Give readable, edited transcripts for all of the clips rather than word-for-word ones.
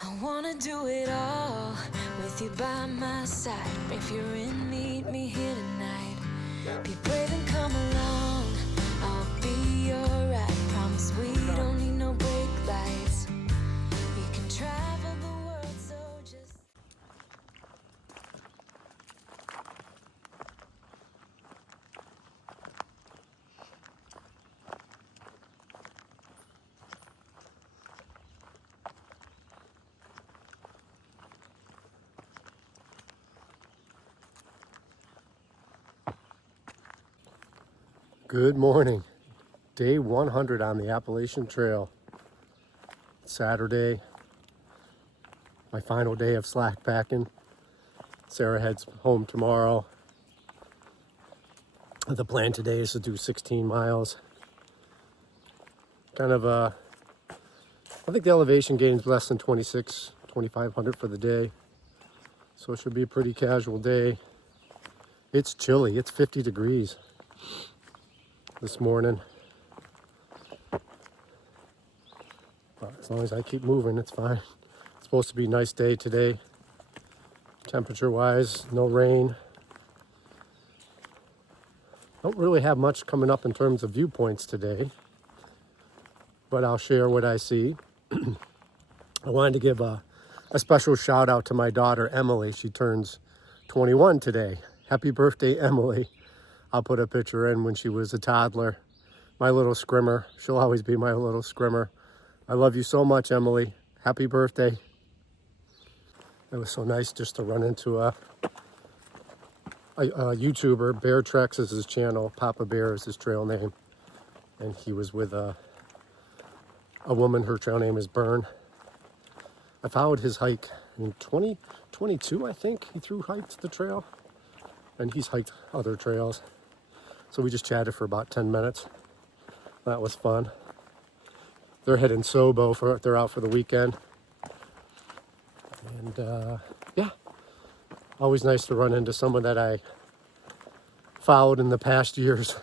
I wanna do it all with you by my side. If you're in, meet me here tonight. Be brave and come along. I'll be your ride. Promise we don't need no brake lights. We can travel the world, so just. Good morning. Day 100 on the Appalachian Trail. Saturday, my final day of slack packing. Sarah heads home tomorrow. The plan today is to do 16 miles. I think the elevation gain is less than 2,500 for the day. So it should be a pretty casual day. It's chilly, it's 50 degrees this morning. But as long as I keep moving, it's fine. It's supposed to be a nice day today. Temperature wise, no rain. Don't really have much coming up in terms of viewpoints today, but I'll share what I see. I wanted to give a special shout out to my daughter, Emily. She turns 21 today. Happy birthday, Emily. I'll put a picture in when she was a toddler. My little scrimmer. She'll always be my little scrimmer. I love you so much, Emily. Happy birthday. It was so nice just to run into a YouTuber. Bear Trex is his channel. Papa Bear is his trail name. And he was with a woman. Her trail name is Bern. I followed his hike in 2022, I think. He hiked the trail. And he's hiked other trails. So we just chatted for about 10 minutes. That was fun. They're heading Sobo. They're out for the weekend. And yeah, always nice to run into someone that I followed in the past years.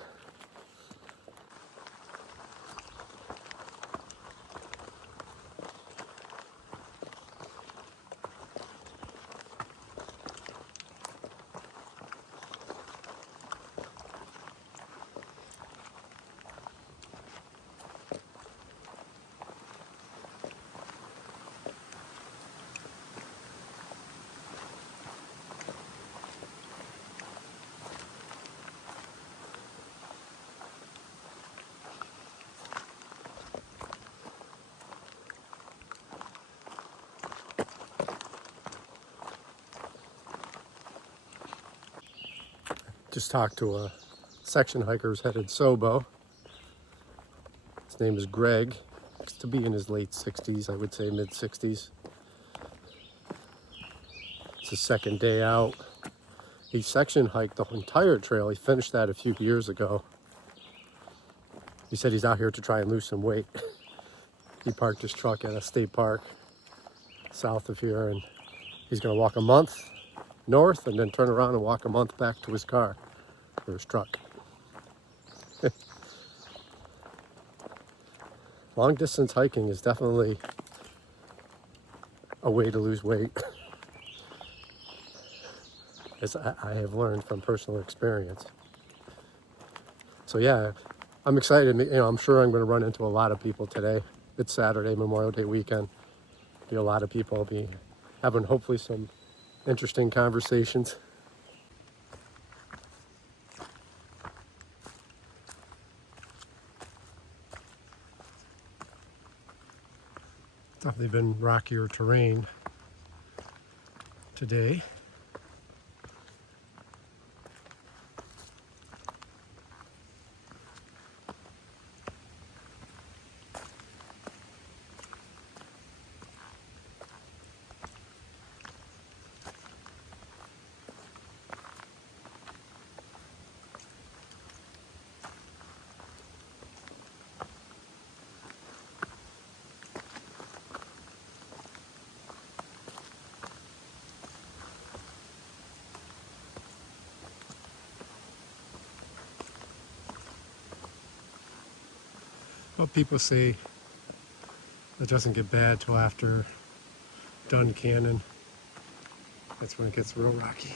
Just talked to a section hiker who's headed Sobo. His name is Greg. Looks to be in his late 60s, I would say mid 60s. It's his second day out. He section hiked the entire trail. He finished that a few years ago. He said he's out here to try and lose some weight. He parked his truck at a state park south of here, and he's going to walk a month north and then turn around and walk a month back to his car or his truck. Long distance hiking is definitely a way to lose weight, as I have learned from personal experience. So yeah, I'm excited. I'm sure I'm going to run into a lot of people today. It's Saturday, Memorial Day weekend. Be a lot of people. I'll be having hopefully some interesting conversations. Definitely been rockier terrain today. Well, people say it doesn't get bad till after done cannon. That's when it gets real rocky.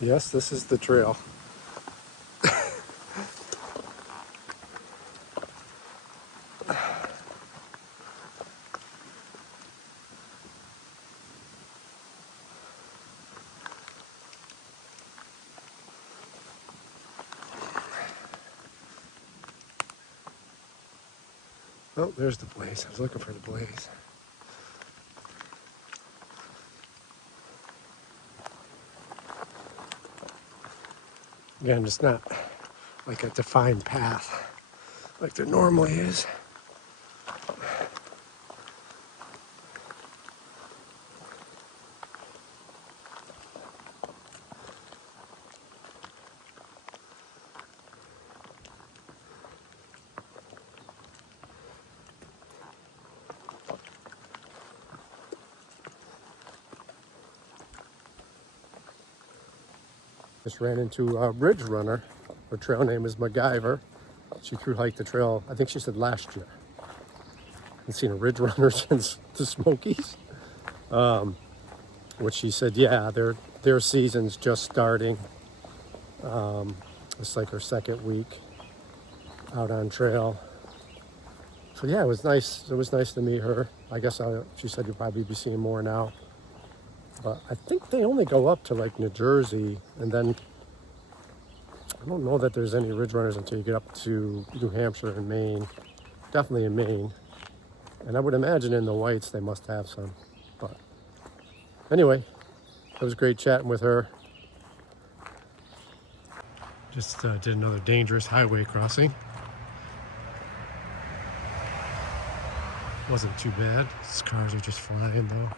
Yes, this is the trail. Oh, there's the blaze. I was looking for the blaze. Again, it's not like a defined path like there normally is. Just ran into a ridge runner. Her trail name is MacGyver. She through hiked the trail, I think she said last year. I've seen a ridge runner since the Smokies. Which she said, yeah, their season's just starting. It's like her second week out on trail. So yeah, it was nice. It was nice to meet her. I guess she said you'll probably be seeing more now. But I think they only go up to like New Jersey, and then I don't know that there's any ridge runners until you get up to New Hampshire and Maine. Definitely in Maine. And I would imagine in the Whites they must have some. But anyway, it was great chatting with her. Just did another dangerous highway crossing. Wasn't too bad. These cars are just flying though.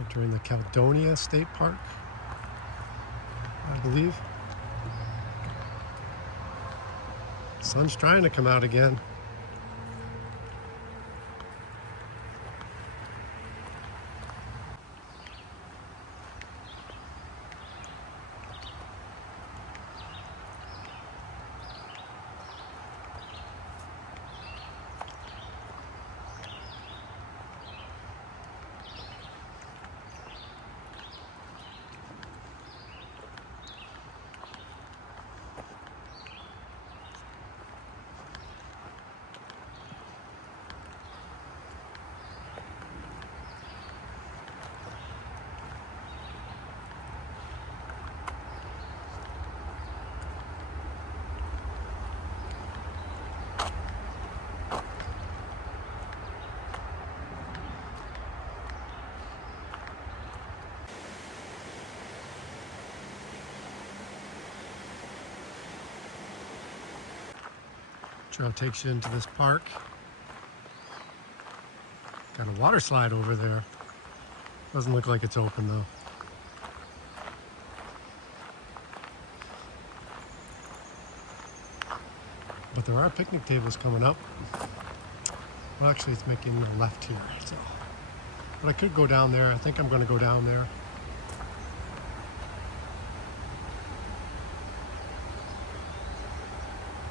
Entering the Caledonia State Park, I believe. Sun's trying to come out again. Trail takes you into this park. Got a water slide over there. Doesn't look like it's open though. But there are picnic tables coming up. Well, actually it's making a left here. So. But I could go down there. I think I'm going to go down there.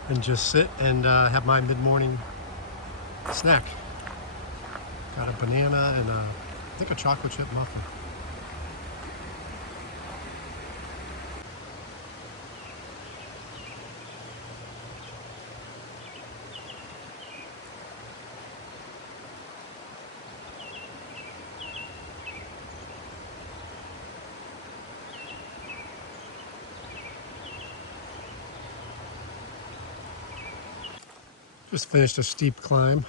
And just sit and have my mid-morning snack. Got a banana and I think a chocolate chip muffin. Just finished a steep climb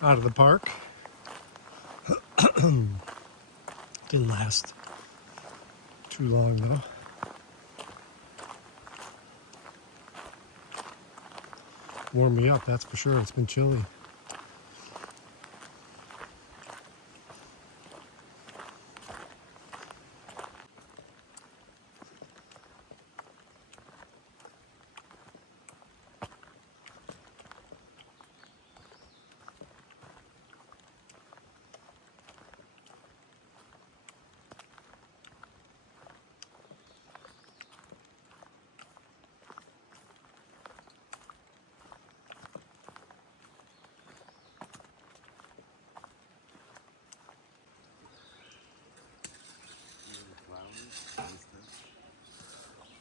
out of the park. Didn't last too long though. warmed me up, that's for sure. It's been chilly.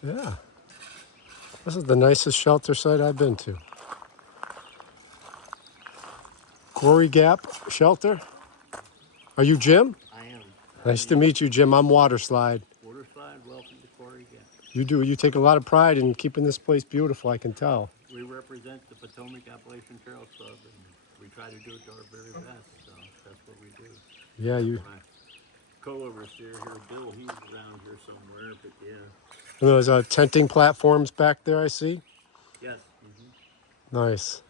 Yeah. This is the nicest shelter site I've been to. Quarry Gap Shelter. Are you Jim? I am. Nice to meet you, Jim. I'm Waterslide. Waterside, welcome to Quarry Gap. You take a lot of pride in keeping this place beautiful, I can tell. We represent the Potomac Appalachian Trail Club, and we try to do it to our very best, so that's what we do. Yeah, you. My co-overseer here, Bill, he's around here somewhere, but yeah. There's tenting platforms back there, I see. Yes. Nice.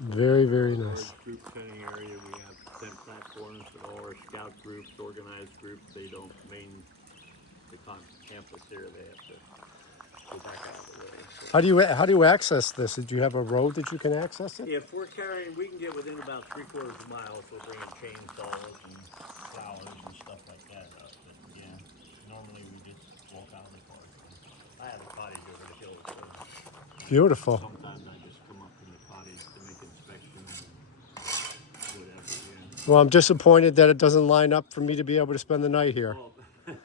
Very, very nice. Our group tenting area, we have tent platforms for all our scout groups, organized groups. They don't the campus here, they have to go back out of the way. So How do you access this? Did you have a road that you can access it? if we're carrying, we can get within about 3/4 of a mile if we're bringing chainsaws and flowers and stuff like that up. But yeah, normally we just walk out of the car. I have a cottage over the hill, so Beautiful. sometimes I just come up in the cottage to make inspections and whatever. Yeah. Well, I'm disappointed that it doesn't line up for me to be able to spend the night here. Well, that's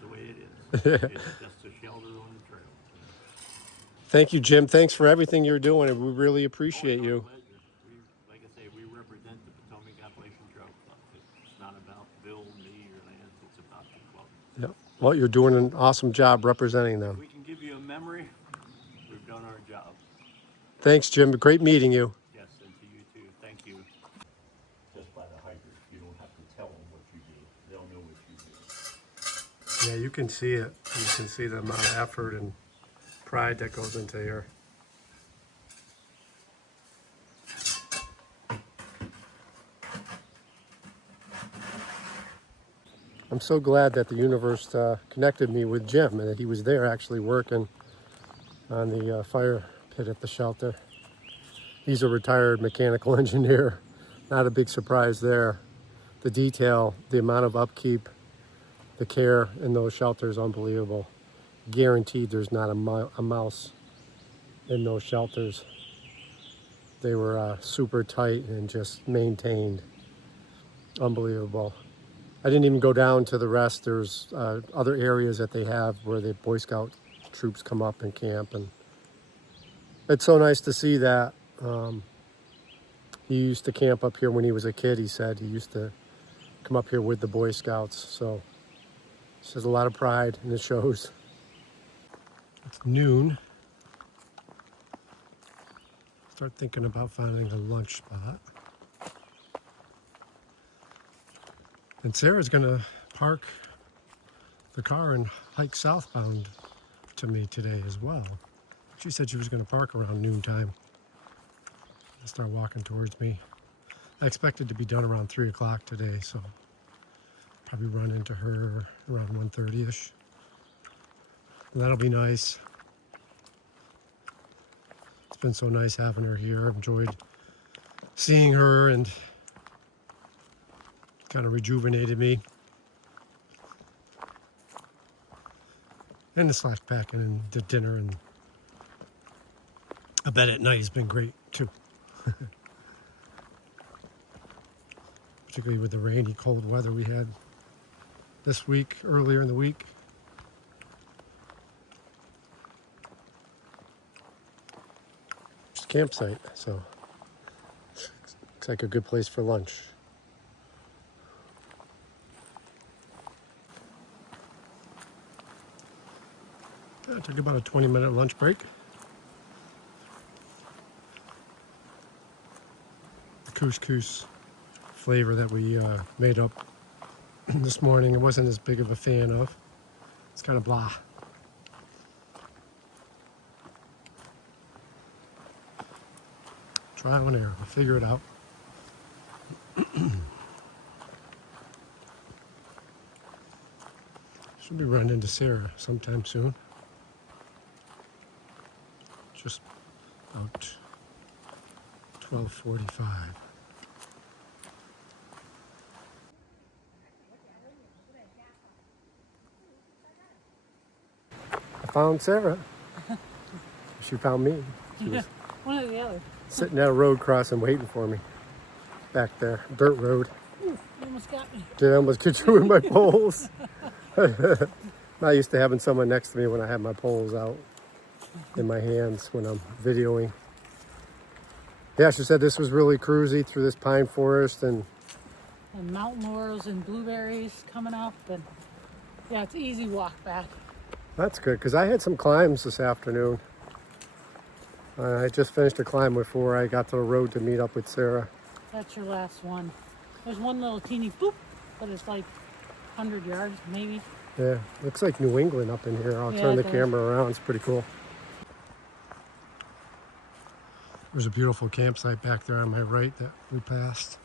the way it is. It's just a shelter on the trail. Thank you, Jim. Thanks for everything you're doing, and we really appreciate It's our you. pleasure. Like I say, we represent the Potomac Appalachian Trail Club. It's not about Bill, me, or Lance. It's about the club. Yeah. Well, you're doing an awesome job representing If them. we can give you a memory, we've done our job. Thanks, Jim. Great meeting you. Yes, and to you too. Thank you. Just by the hikers, you don't have to tell them what you do. They'll know what you do. Yeah, you can see it. You can see the amount of effort and pride that goes into here. I'm so glad that the universe connected me with Jim and that he was there actually working on the fire pit at the shelter. He's a retired mechanical engineer. Not a big surprise there. The detail, the amount of upkeep, the care in those shelters, unbelievable. Guaranteed there's not a mouse in those shelters. They were super tight and just maintained. Unbelievable. I didn't even go down to the rest. There's other areas that they have where the Boy Scout troops come up and camp, and it's so nice to see that. He used to camp up here when he was a kid. He said he used to come up here with the Boy Scouts, so there's a lot of pride, and it shows. It's noon. Start thinking about finding a lunch spot. And Sarah's gonna park the car and hike southbound to me today as well. She said she was gonna park around noontime and start walking towards me. I expected to be done around 3 o'clock today, so probably run into her around 1:30ish. And that'll be nice. It's been so nice having her here. I've enjoyed seeing her and kind of rejuvenated me. And the slack packing and the dinner and a bed at night has been great too. Particularly with the rainy, cold weather we had this week, earlier in the week. It's a campsite, so looks like a good place for lunch. I took about a 20-minute lunch break. The couscous flavor that we made up this morning, I wasn't as big of a fan of. It's kind of blah. Trial and error. I'll figure it out. Should be running into Sarah sometime soon. Just about 12:45. I found Sarah. She found me. She was One or the other. sitting at a road crossing waiting for me. Back there. Dirt road. Ooh, you almost got me. Did I almost get you with my poles? Not used to having someone next to me when I have my poles out in my hands when I'm videoing. Yeah, she said this was really cruisy through this pine forest and mountain laurels and blueberries coming up. And yeah, it's easy walk back. that's good because I had some climbs this afternoon. I just finished a climb before I got to the road to meet up with Sarah. That's your last one. There's one little teeny boop, but it's like 100 yards maybe. Yeah, looks like New England up in here. I'll Yeah, turn the it does. camera around. It's pretty cool. There's a beautiful campsite back there on my right that we passed.